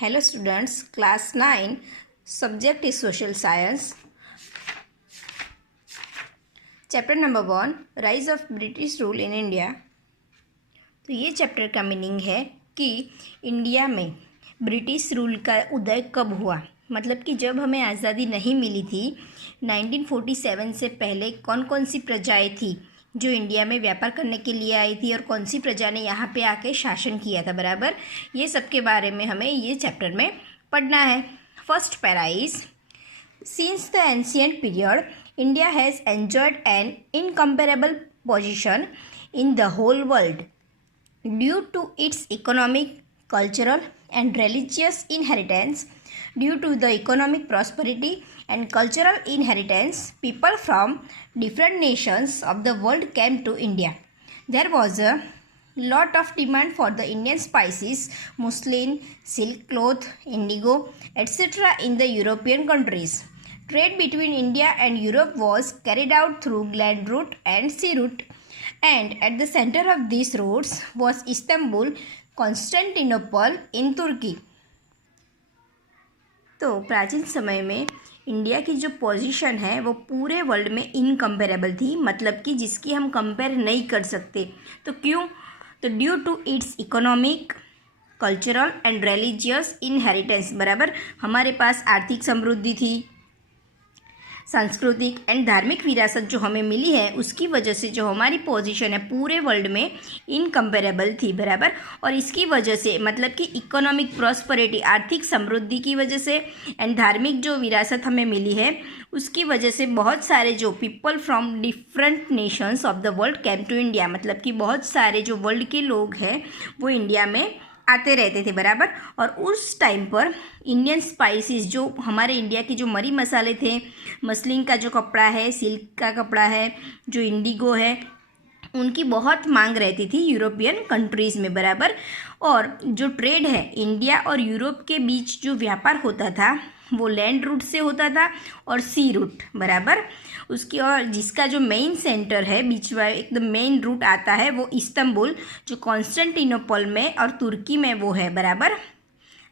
Hello students, class 9, subject is social science. Chapter number 1, Rise of British Rule in India. तो ये chapter का meaning है कि India में ब्रिटिश रूल का उदय कब हुआ, मतलब कि जब हमें आज़ादी नहीं मिली थी 1947 से पहले कौन कौन सी प्रजाएं थी जो इंडिया में व्यापार करने के लिए आई थी और कौन सी प्रजा ने यहाँ पे आके शासन किया था। बराबर, ये सब के बारे में हमें ये चैप्टर में पढ़ना है। First para is since the ancient period India has enjoyed an incomparable position in the whole world due to its economic, cultural and religious inheritance. Due to the economic prosperity and cultural inheritance, people from different nations of the world came to India. There was a lot of demand for the Indian spices, muslin, silk cloth, indigo, etc. in the European countries. Trade between India and Europe was carried out through land route and sea route, and at the center of these routes was Istanbul, Constantinople in तुर्की। तो प्राचीन समय में India की जो position है वो पूरे वर्ल्ड में इनकम्पेरेबल थी, मतलब कि जिसकी हम कंपेयर नहीं कर सकते। तो क्यों? तो due to its economic, cultural and religious inheritance. बराबर, हमारे पास आर्थिक समृद्धि थी, सांस्कृतिक एंड धार्मिक विरासत जो हमें मिली है उसकी वजह से जो हमारी पोजीशन है पूरे वर्ल्ड में इनकम्पेरेबल थी। बराबर, और इसकी वजह से मतलब कि इकोनॉमिक प्रॉस्पेरिटी, आर्थिक समृद्धि की वजह से एंड धार्मिक जो विरासत हमें मिली है उसकी वजह से बहुत सारे जो people from different nations of the world came to India, मतलब कि बहुत सारे जो वर्ल्ड के लोग हैं वो इंडिया में आते रहते थे। बराबर, और उस टाइम पर इंडियन स्पाइसेस जो हमारे इंडिया के जो मरी मसाले थे, मसलिन का जो कपड़ा है, सिल्क का कपड़ा है, जो इंडिगो है, उनकी बहुत मांग रहती थी यूरोपियन कंट्रीज़ में। बराबर, और जो ट्रेड है इंडिया और यूरोप के बीच जो व्यापार होता था वो लैंड रूट से होता था और सी रूट। बराबर, उसकी और जिसका जो मेन सेंटर है बीच में एकदम मेन रूट आता है वो इस्तांबुल, जो कॉन्स्टेंटिनोपल में और तुर्की में वो है। बराबर,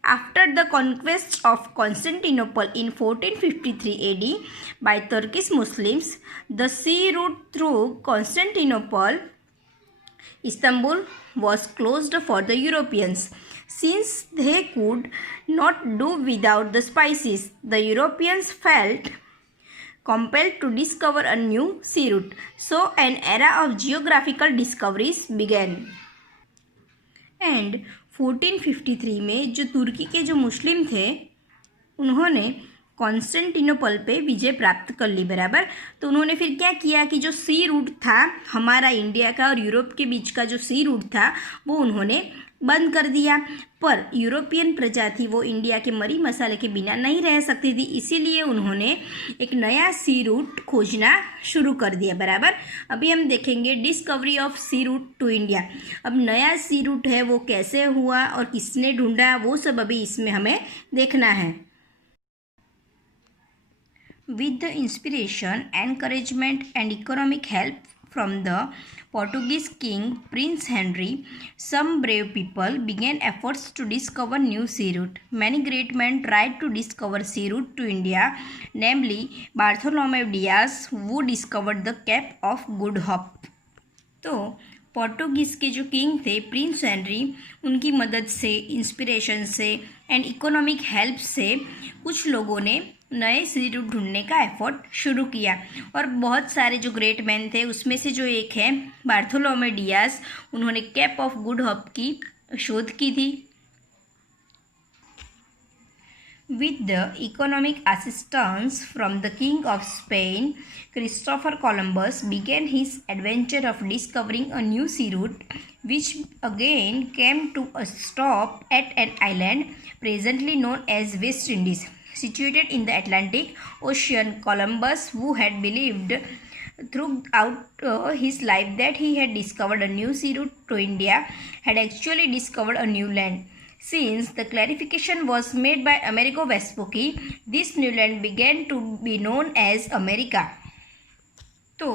after the conquest of Constantinople in 1453 AD by Turkish Muslims, the sea route through Constantinople Istanbul was closed for the Europeans. Since they could not do without the spices, the Europeans felt compelled to discover a new sea route. So an era of geographical discoveries began. And 1453 में जो तुर्की के जो मुस्लिम थे उन्होंने Constantinople पे विजय प्राप्त कर ली। बराबर, तो उन्होंने फिर क्या किया कि जो सी रूट था हमारा इंडिया का और यूरोप के बीच का जो सी रूट था वो उन्होंने बंद कर दिया। पर यूरोपियन प्रजा थी वो इंडिया के मरी मसाले के बिना नहीं रह सकती थी, इसीलिए उन्होंने एक नया सी रूट खोजना शुरू कर दिया। बराबर, अभी हम देखेंगे discovery of sea route to India. अब नया सी रूट है वो कैसे हुआ और किसने ढूंढा वो सब अभी इसमें हमें देखना है। With the inspiration, encouragement and economic help from the Portuguese king Prince Henry, some brave people began efforts to discover new sea route. Many great men tried to discover sea route to India, namely Bartholomew Diaz, who discovered the Cape of Good Hope. तो Portuguese के जो king थे Prince Henry, उनकी मदद से, inspiration से and economic help से कुछ लोगों ने नए सी रूट ढूंढने का एफर्ट शुरू किया। और बहुत सारे जो ग्रेट मैन थे उसमें से जो एक है बार्थोलोमे डियाज, उन्होंने कैप ऑफ गुड होप की शोध की थी। With the economic assistance from the King of Spain, Christopher Columbus began his adventure of discovering a new sea route, which again came to a stop at an island presently known as West Indies, situated in the Atlantic Ocean. Columbus, who had believed throughout his life that he had discovered a new sea route to India, had actually discovered a new land. Since the clarification was made by Amerigo Vespucci, this new land began to be known as America. तो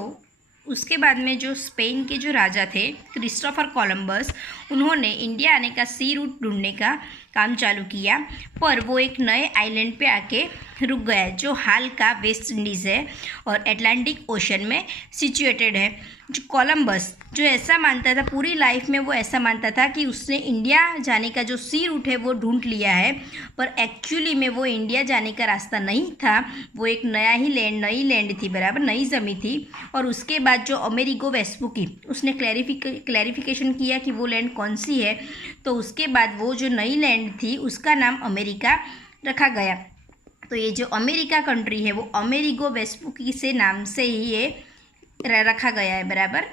उसके बाद में जो Spain के जो राजा थे Christopher Columbus, उन्होंने India आने का सी रूट ढूंढने का काम चालू किया, पर वो एक नए आइलैंड पे आके रुक गया जो हाल का वेस्ट इंडीज़ है और अटलांटिक ओशन में सिचुएटेड है। जो कोलंबस जो ऐसा मानता था, पूरी लाइफ में वो ऐसा मानता था कि उसने इंडिया जाने का जो सी रूट है वो ढूंढ लिया है, पर एक्चुअली में वो इंडिया जाने का रास्ता नहीं था। वो एक नया ही लैंड, नई लैंड थी, बराबर नई ज़मीन थी। और उसके बाद जो अमेरिगो वेस्पुकी उसने क्लैरिफिकेशन किया कि वो लैंड कौन सी है, तो उसके बाद वो जो नई लैंड थी उसका नाम अमेरिका रखा गया। तो ये जो अमेरिका कंट्री है वो अमेरिगो वेस्पुकी से नाम से ही ये रखा गया है, बराबर।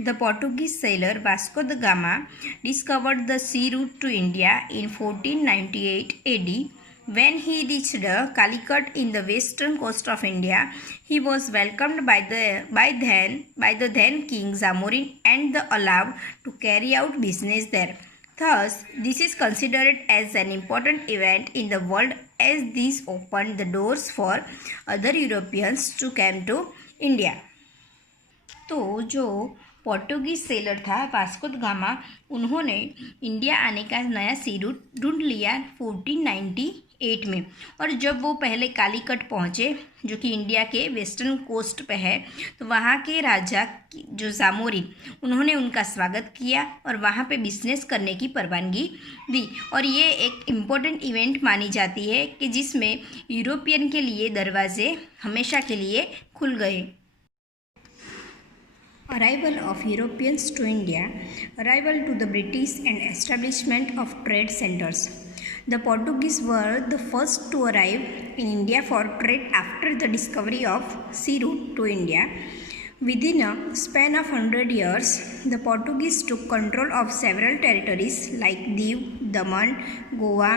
The Portuguese sailor Vasco da Gama discovered the sea route to India in 1498 AD. When he reached Calicut in the western coast of India, he was welcomed by the then King Zamorin and allowed to carry out business there. Thus, this is considered as an important event in the world, as this opened the doors for other Europeans to come to India. तो जो Portuguese seller था Vasco the gamma, उन्होंने India आने का नया सी root ढूंढ लिया 1498 में। और जब वो पहले कालीकट पहुँचे जो कि इंडिया के वेस्टर्न कोस्ट पे है, तो वहाँ के राजा जो जामोरिन उन्होंने उनका स्वागत किया और वहाँ पे बिजनेस करने की परवानगी दी। और ये एक इम्पोर्टेंट इवेंट मानी जाती है कि जिसमें यूरोपियन के लिए दरवाजे हमेशा के लिए खुल गए। Arrival of Europeans to India, arrival to the British and establishment of trade centers. The Portuguese were the first to arrive in India for trade after the discovery of sea route to India. Within a span of 100 years, the Portuguese took control of several territories like Diu, Daman, Goa,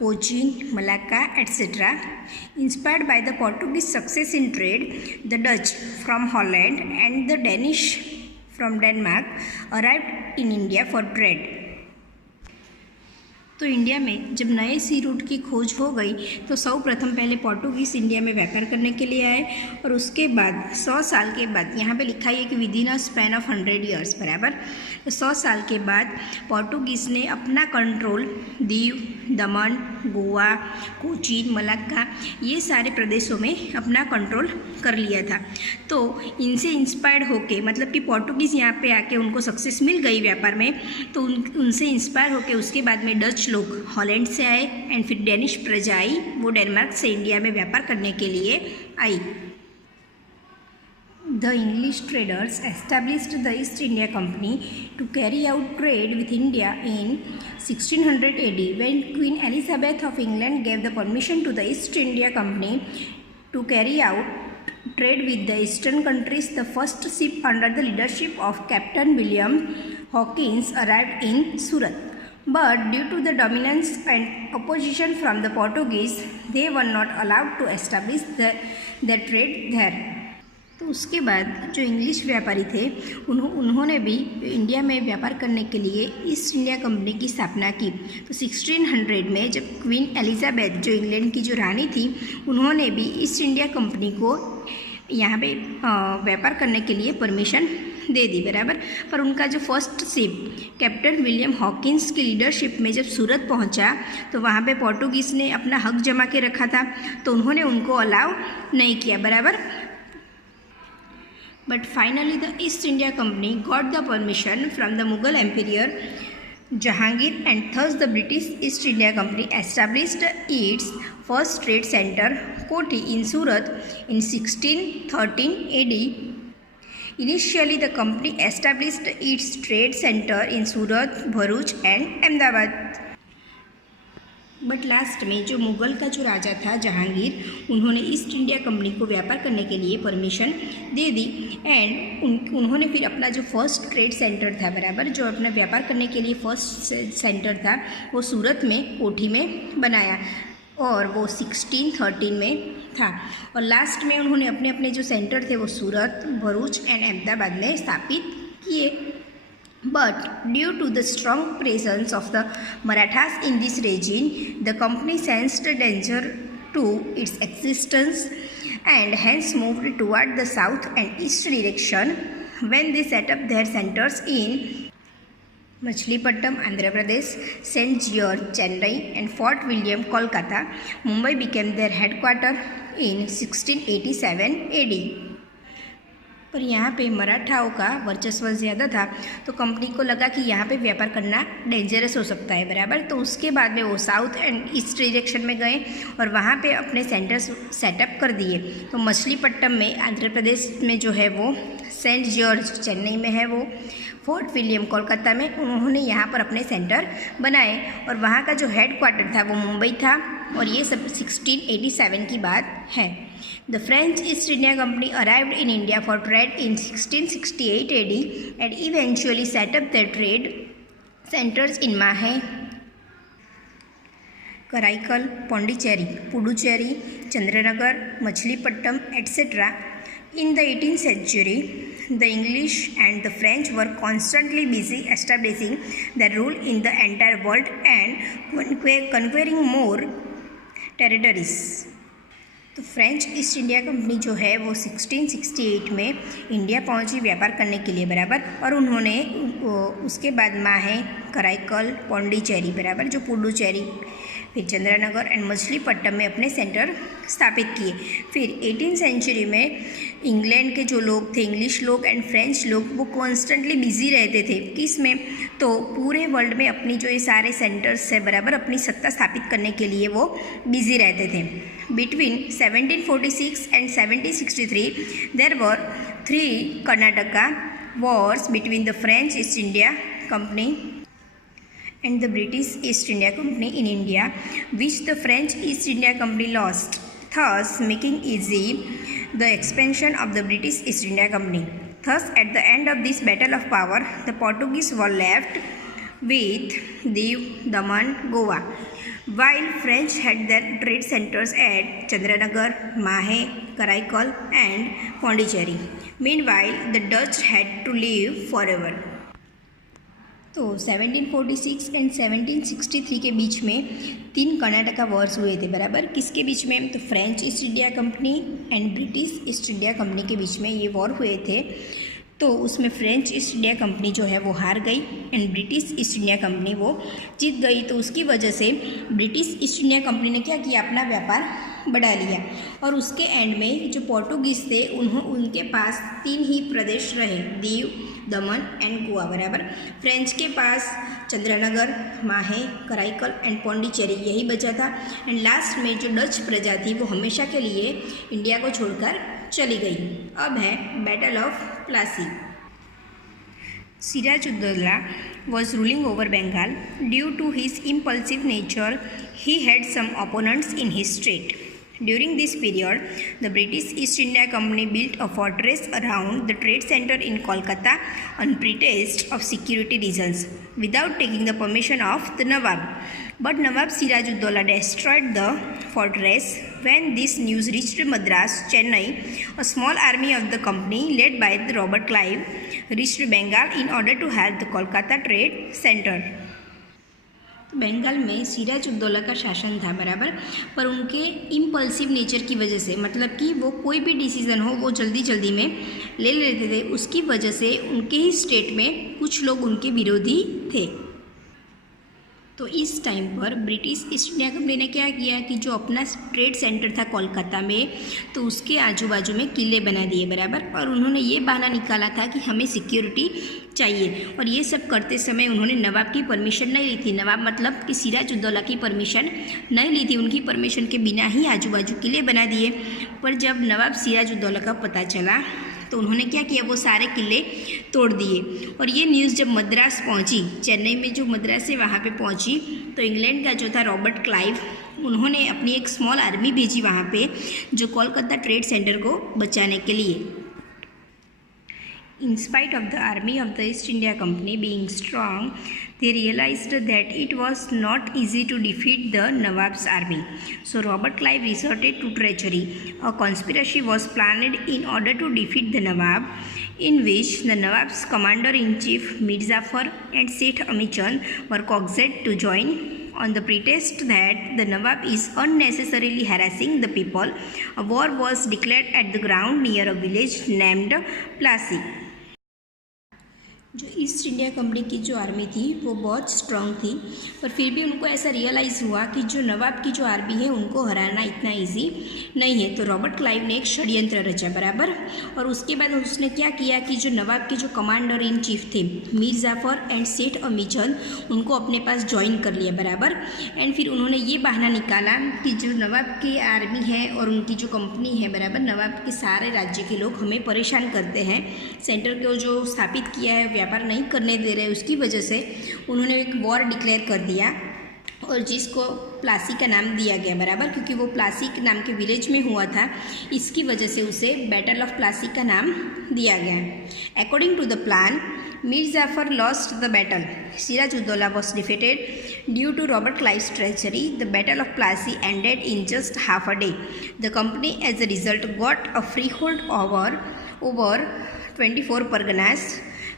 Cochin, Malacca, etc. Inspired by the Portuguese success in trade, the Dutch from Holland and the Danish from Denmark arrived in India for trade. तो India में जब नए सी root की खोज हो गई तो सर्वप्रथम पहले पोर्टुगीज़ इंडिया में व्यापार करने के लिए आए, और उसके बाद 100 साल के बाद, यहाँ पे लिखा है कि within a span of 100 years, बराबर। तो 100 साल के बाद पोर्टुगीज़ ने अपना कंट्रोल दीव, दमन, गोवा, कोचीन, मलाक्का ये सारे प्रदेशों में अपना कंट्रोल कर लिया था। तो इनसे इंस्पायर्ड होके, मतलब कि पोर्टुगीज़ यहाँ पे आके उनको सक्सेस मिल गई व्यापार में, तो उनसे इंस्पायर होके उसके बाद में डच लोग हॉलैंड से आए एंड फिर डेनिश प्रजा आई, वो डेनमार्क से इंडिया में व्यापार करने के लिए आई। The English traders established the East India Company to carry out trade with India in 1600 AD, when Queen Elizabeth of England gave the permission to the East India Company to carry out trade with the eastern countries. The first ship under the leadership of Captain William Hawkins arrived in Surat. But due to the dominance and opposition from the Portuguese, they were not allowed to establish their trade there. तो उसके बाद जो English व्यापारी थे उन्होंने भी India में व्यापार करने के लिए ईस्ट इंडिया कंपनी की स्थापना की। तो 1600 में जब क्वीन एलिजाबेथ जो इंग्लैंड की जो रानी थी, उन्होंने भी ईस्ट इंडिया कंपनी को यहाँ पे व्यापार करने के लिए परमिशन दे दी, बराबर। पर उनका जो first ship captain William Hawkins की लीडरशिप में जब सूरत पहुंचा, तो वहाँ पे पोर्टुगीज़ ने अपना हक जमा के रखा था, तो उन्होंने उनको अलाउ नहीं किया, बराबर। But finally the East India Company got the permission from the Mughal Emperor Jahangir, and thus the British East India Company established its first trade center, Koti, in Surat in 1613 AD. Initially, the company established its trade center in Surat, Bharuch and Ahmedabad. But last में जो मुग़ल का जो राजा था जहांगीर, उन्होंने east India company को व्यापार करने के लिए परमिशन दे दी, एंड उन्होंने फिर अपना जो फर्स्ट ट्रेड सेंटर था, बराबर, जो अपना व्यापार करने के लिए फर्स्ट सेंटर था, वो सूरत में, कोठी में बनाया, और वो 1613 में था। और लास्ट में उन्होंने अपने अपने जो सेंटर थे वो सूरत, भरूच एंड अहमदाबाद में स्थापित किए। But due to the strong presence of the Marathas in this region, the company sensed danger to its existence and hence moved toward the south and east direction, when they set up their centers in Machilipattam, Andhra Pradesh, St. George, Chennai, and Fort William, Kolkata, Mumbai became their headquarters in 1687 AD. पर यहाँ पे मराठाओं का वर्चस्व ज़्यादा था, तो company को लगा कि यहाँ पे व्यापार करना डेंजरस हो सकता है, बराबर। तो उसके बाद में वो साउथ एंड ईस्ट डायरेक्शन में गए और वहाँ पे अपने सेंटर्स सेटअप कर दिए। तो मछलीपट्टम में आंध्र प्रदेश में जो है वो, सेंट जॉर्ज चेन्नई में है वो, फोर्ट विलियम कोलकाता में उन्होंने यहाँ पर अपने सेंटर बनाए और वहाँ का जो हेड क्वार्टर था वो मुंबई था। और ये सब 1687 की बात है। The French East India Company arrived in India for trade in 1668 AD and eventually set up their trade centers in Mahe, Karaikal, Pondicherry, Puducherry, Chandranagar, Machilipattam, etc. In the 18th century, the English and the French were constantly busy establishing their rule in the entire world and conquering more territories. तो French east India company जो है वो 1668 में India पहुंची व्यापार करने के लिए, बराबर। और उन्होंने उसके बाद माहे, कराईकल, पौंडीचेरी, बराबर, जो पुडुचेरी, फिर चंद्रनगर एंड मछलीपट्टम में अपने सेंटर स्थापित किए। फिर 18th सेंचुरी में इंग्लैंड के जो लोग थे, इंग्लिश लोग एंड फ्रेंच लोग, वो कॉन्स्टेंटली बिजी रहते थे किस में, तो पूरे वर्ल्ड में अपनी जो ये सारे सेंटर्स है, बराबर, अपनी सत्ता स्थापित करने के लिए वो बिजी रहते थे। Between 1746 and 1763, there were 3 Karnataka wars between the French East India Company and the British East India Company in India, which the French East India Company lost, thus making easy the expansion of the British East India Company. Thus, at the end of this battle of power, the Portuguese were left with Diu, Daman, Goa, while French had their trade centers at Chandranagar, Mahe, Karaikal and Pondicherry. Meanwhile, the Dutch had to live forever. तो 1746 and 1763 के बीच में 3 Karnataka Wars हुए थे, बराबर। किसके बीच में, तो French east India company and British east India company के बीच में ये वॉर हुए थे। तो उसमें फ्रेंच ईस्ट इंडिया कंपनी जो है वो हार गई and British east India company वो जीत गई। तो उसकी वजह से ब्रिटिश ईस्ट इंडिया कंपनी ने क्या किया, अपना व्यापार बढ़ा लिया। और उसके एंड में जो पोर्टुगीज़ थे उनके पास 3 ही प्रदेश रहे, दीव, दमन एंड गोवा, बराबर। फ्रेंच के पास चंद्रनगर, माहे, कराईकल एंड पौंडीचेरी यही बचा था। एंड लास्ट में जो डच प्रजा थी वो हमेशा के लिए इंडिया को छोड़कर चली गई। अब है battle of Plassey. Sirajuddaulah was ruling over Bengal. Due to his impulsive nature, he had some opponents in his state. During this period, the British East India Company built a fortress around the trade center in Kolkata on pretext of security reasons, without taking the permission of the Nawab. But Nawab Sirajuddaulah destroyed the fortress. When this news reached Madras, Chennai, a small army of the company, led by Robert Clive, reached Bengal in order to help the Kolkata trade center. तो बंगाल में सिराजुद्दौला का शासन था, बराबर। पर उनके impulsive nature की वजह से, मतलब कि वो कोई भी डिसीज़न हो वो जल्दी जल्दी में ले लेते थे, उसकी वजह से उनके ही स्टेट में कुछ लोग उनके विरोधी थे। तो इस टाइम पर ब्रिटिश ईस्ट इंडिया कंपनी ने क्या किया कि जो अपना ट्रेड सेंटर था कोलकाता में, तो उसके आजू बाजू में किले बना दिए, बराबर। और उन्होंने ये बहाना निकाला था कि हमें सिक्योरिटी चाहिए। और ये सब करते समय उन्होंने नवाब की परमिशन नहीं ली थी। नवाब मतलब कि सिराजुद्दौला की परमिशन नहीं ली थी। उनकी परमिशन के बिना ही आजू बाजू किले बना दिए। पर जब नवाब सिराजुद्दौला का पता चला तो उन्होंने क्या किया, वो सारे किले तोड़ दिए। और ये न्यूज़ जब मद्रास पहुंची, चेन्नई में जो मद्रास है वहाँ पे पहुंची, तो इंग्लैंड का जो था रॉबर्ट क्लाइव, उन्होंने अपनी एक स्मॉल आर्मी भेजी वहाँ पे, जो कोलकाता ट्रेड सेंटर को बचाने के लिए। In spite of the army of the East India Company being strong, they realized that it was not easy to defeat the Nawab's army. So Robert Clive resorted to treachery. A conspiracy was planned in order to defeat the Nawab, in which the Nawab's commander-in-chief Mir Jafar and Seth Ali Khan were coaxed to join on the pretext that the Nawab is unnecessarily harassing the people. A war was declared at the ground near a village named Plassey. जो east India company की जो army थी वो बहुत strong थी, पर फिर भी उनको ऐसा रियलाइज़ हुआ कि जो नवाब की जो आर्मी है उनको हराना इतना इजी नहीं है। तो रॉबर्ट क्लाइव ने एक षड्यंत्र रचा बराबर, और उसके बाद उसने क्या किया कि जो नवाब के जो कमांडर इन चीफ थे मीर जाफ़र एंड सेठ अमीचंद, उनको अपने पास ज्वाइन कर लिया बराबर। एंड फिर उन्होंने ये बहाना निकाला कि जो नवाब की आर्मी है और उनकी जो कंपनी है बराबर, नवाब के सारे राज्य के लोग हमें परेशान करते हैं, सेंटर को जो स्थापित किया है व्यापार नहीं करने दे रहे, उसकी वजह से उन्होंने एक वॉर डिक्लेयर कर दिया, और जिसको प्लासी का नाम दिया गया बराबर, क्योंकि वो प्लासी के नाम के विलेज में हुआ था, इसकी वजह से उसे बैटल ऑफ प्लासी का नाम दिया गया। According to the plan, Mir Jafar lost the battle, Sirajuddaula was defeated due to Robert Clive's treachery. The battle of Plassey ended in just half a day. The company as a result got a free hold over 24 Parganas.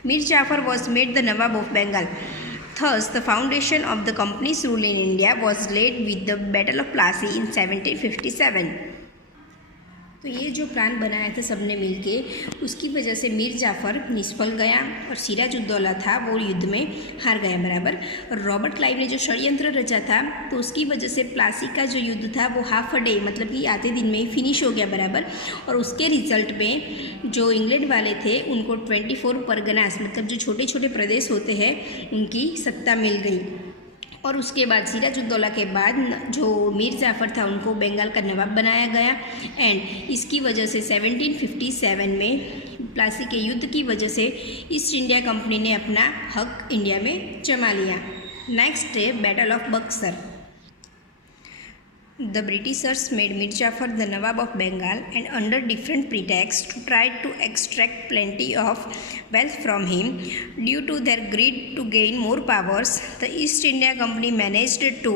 Mir Jafar was made the Nawab of Bengal. Thus, the foundation of the company's rule in India was laid with the Battle of Plassey in 1757. तो ये जो plan बनाया था सबने मिलके, उसकी वजह से मीर जाफ़र निष्फल गया और सिराजुद्दौला था वो युद्ध में हार गया बराबर। और रॉबर्ट क्लाइव ने जो षड्यंत्र रचा था, तो उसकी वजह से प्लासी का जो युद्ध था वो हाफ अ डे मतलब कि आधे दिन में ही फिनिश हो गया बराबर। और उसके रिजल्ट में जो इंग्लैंड वाले थे उनको 24 परगनास मतलब जो छोटे छोटे प्रदेश होते हैं उनकी सत्ता मिल गई। और उसके बाद सिराजुद्दौला के बाद जो मीर जाफ़र था उनको बंगाल का नवाब बनाया गया। एंड इसकी वजह से 1757 में प्लासी के युद्ध की वजह से ईस्ट इंडिया कंपनी ने अपना हक इंडिया में जमा लिया। नेक्स्ट है battle of Buxar. The Britishers made Mir Jafar the Nawab of Bengal, and under different pretexts tried to extract plenty of wealth from him. Due to their greed to gain more powers, the East India Company managed to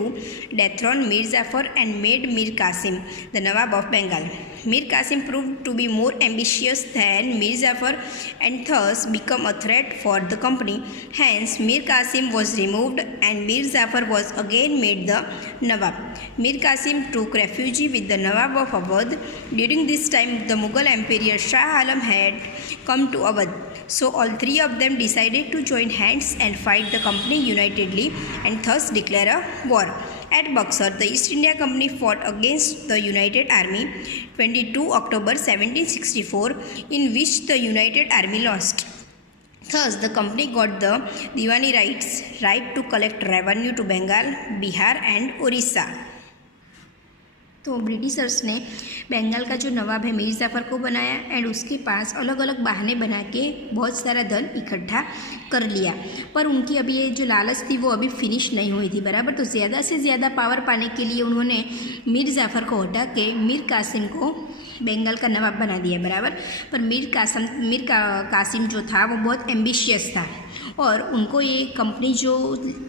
dethrone Mir Jafar and made Mir Qasim the Nawab of Bengal. Mir Qasim proved to be more ambitious than Mir Jafar and thus became a threat for the company. Hence, Mir Qasim was removed and Mir Jafar was again made the Nawab. Mir Qasim took refuge with the Nawab of Awadh. During this time, the Mughal Emperor Shah Alam had come to Awadh. So all three of them decided to join hands and fight the company unitedly and thus declare a war. At Buxar, the East India Company fought against the United Army 22 October 1764, in which the United Army lost. Thus, the company got the Diwani right to collect revenue to Bengal, Bihar and Orissa. तो Britishers ने बंगाल का जो नवाब है मीर जाफ़र को बनाया and उसके पास अलग अलग बहाने बना के बहुत सारा धन इकट्ठा कर लिया, पर उनकी अभी ये जो लालच थी वो अभी फिनिश नहीं हुई थी बराबर। तो ज़्यादा से ज़्यादा पावर पाने के लिए उन्होंने मीर जाफ़र को हटा के मीर कासिम को बंगाल का नवाब बना दिया बराबर। पर मीर कासिम जो था वो बहुत एम्बिशियस था और उनको ये कंपनी जो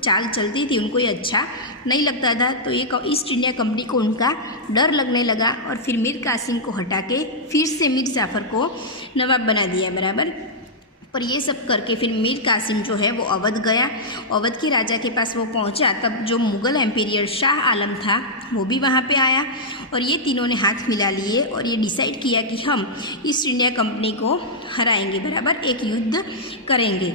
चाल चलती थी उनको ये अच्छा नहीं लगता था। तो ये ईस्ट इंडिया कंपनी को उनका डर लगने लगा और फिर मीर कासिम को हटा के फिर से मीर जाफ़र को नवाब बना दिया बराबर। पर ये सब करके फिर मीर कासिम जो है वो अवध गया। अवध के राजा के पास वो पहुंचा, तब जो मुग़ल एम्पीरियर शाह आलम था वो भी वहाँ पे आया और ये तीनों ने हाथ मिला लिए और ये डिसाइड किया कि हम ईस्ट इंडिया कंपनी को हराएंगे बराबर, एक युद्ध करेंगे।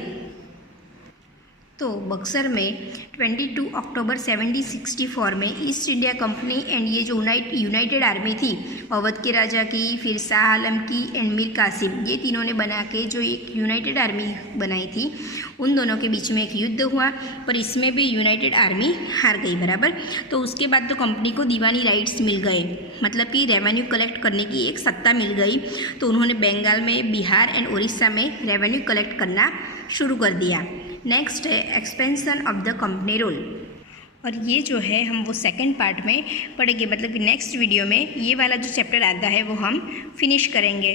तो बक्सर में 22 अक्टूबर 1764 में ईस्ट इंडिया कंपनी एंड ये जो यूनाइटेड आर्मी थी अवध के राजा की, फिर शाह आलम की एंड मीर कासिम, ये तीनों ने बना के जो एक यूनाइटेड आर्मी बनाई थी, उन दोनों के बीच में एक युद्ध हुआ, पर इसमें भी यूनाइटेड आर्मी हार गई बराबर। तो उसके बाद तो कंपनी को दीवानी राइट्स मिल गए, मतलब कि रेवेन्यू कलेक्ट करने की एक सत्ता मिल गई। तो उन्होंने बंगाल में, बिहार एंड उड़ीसा में रेवेन्यू कलेक्ट करना शुरू कर दिया। नेक्स्ट है expansion of the company rule, और ये जो है हम वो सेकंड पार्ट में पढ़ेंगे, मतलब कि नेक्स्ट वीडियो में ये वाला जो चैप्टर आता है वो हम फिनिश करेंगे।